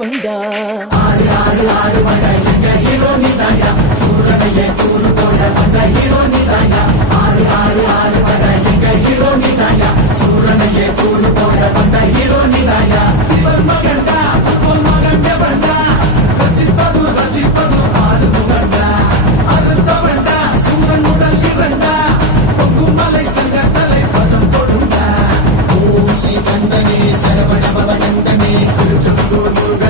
வண்டா. ஆறு ஆறு ஆறு வண்டா எங்க ஹீரோ நீதாயா, சூரனையே கூறு போட வந்த ஹீரோ நீதாயா. ஆறு ஆறு ஆறு வண்டா எங்க ஹீரோ நீதாயா, சூரனையே கூறு போட வந்த ஹீரோ நீதாயா. சிவன் மகன்டா